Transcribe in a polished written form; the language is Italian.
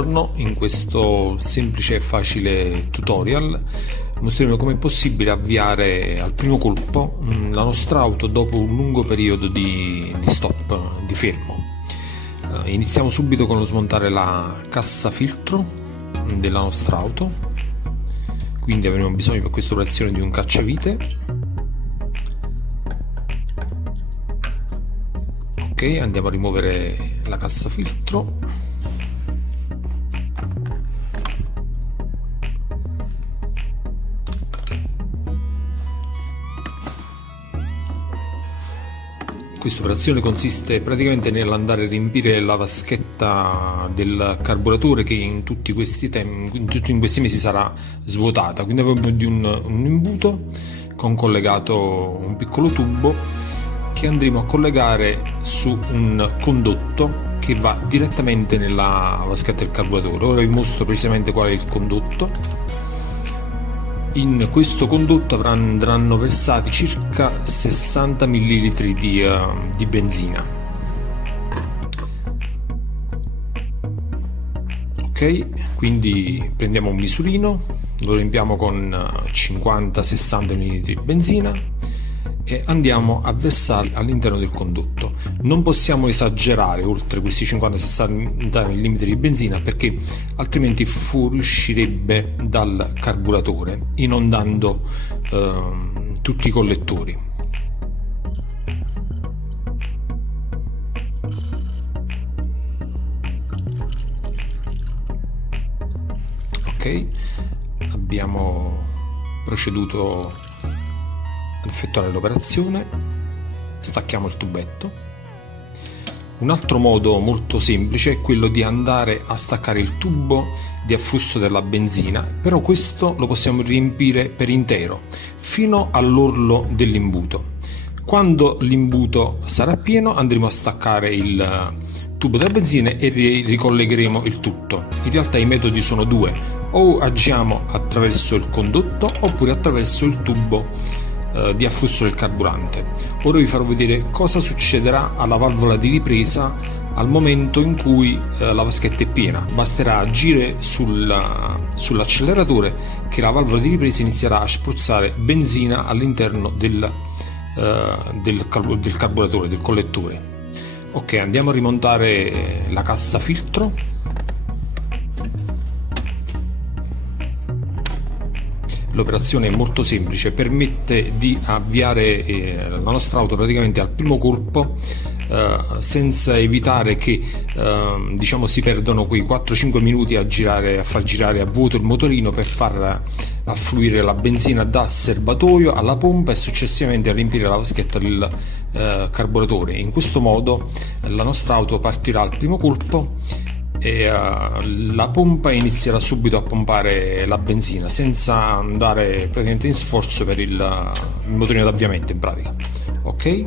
Buongiorno, in questo semplice e facile tutorial mostreremo come è possibile avviare al primo colpo la nostra auto dopo un lungo periodo di stop, di fermo. Iniziamo subito con lo smontare la cassa filtro della nostra auto, quindi avremo bisogno per questa operazione di un cacciavite. Ok, andiamo a rimuovere la cassa filtro. Questa operazione consiste praticamente nell'andare a riempire la vaschetta del carburatore che in tutti questi mesi sarà svuotata. Quindi abbiamo di un imbuto con collegato un piccolo tubo che andremo a collegare su un condotto che va direttamente nella vaschetta del carburatore. Ora vi mostro precisamente qual è il condotto. In questo condotto andranno versati circa 60 ml di benzina. Ok, quindi prendiamo un misurino, lo riempiamo con 50-60 ml di benzina e andiamo a versarli all'interno del condotto. Non possiamo esagerare oltre questi 50-60 ml di benzina perché altrimenti fuoriuscirebbe dal carburatore inondando tutti i collettori. Ok, abbiamo proceduto ad effettuare l'operazione. Stacchiamo il tubetto. Un altro modo molto semplice è quello di andare a staccare il tubo di afflusso della benzina, però questo lo possiamo riempire per intero fino all'orlo dell'imbuto. Quando l'imbuto sarà pieno andremo a staccare il tubo della benzina e ricollegheremo il tutto. In realtà i metodi sono due: o agiamo attraverso il condotto oppure attraverso il tubo di afflusso del carburante. Ora vi farò vedere cosa succederà alla valvola di ripresa al momento in cui la vaschetta è piena. Basterà agire sull'acceleratore che la valvola di ripresa inizierà a spruzzare benzina all'interno del carburatore, del collettore. Ok, andiamo a rimontare la cassa filtro. L'operazione è molto semplice, permette di avviare la nostra auto praticamente al primo colpo senza evitare che si perdono quei 4-5 minuti a far girare a vuoto il motorino per far affluire la benzina da serbatoio alla pompa e successivamente a riempire la vaschetta del carburatore. In questo modo la nostra auto partirà al primo colpo e la pompa inizierà subito a pompare la benzina senza andare praticamente in sforzo per il motorino d'avviamento in pratica. Ok?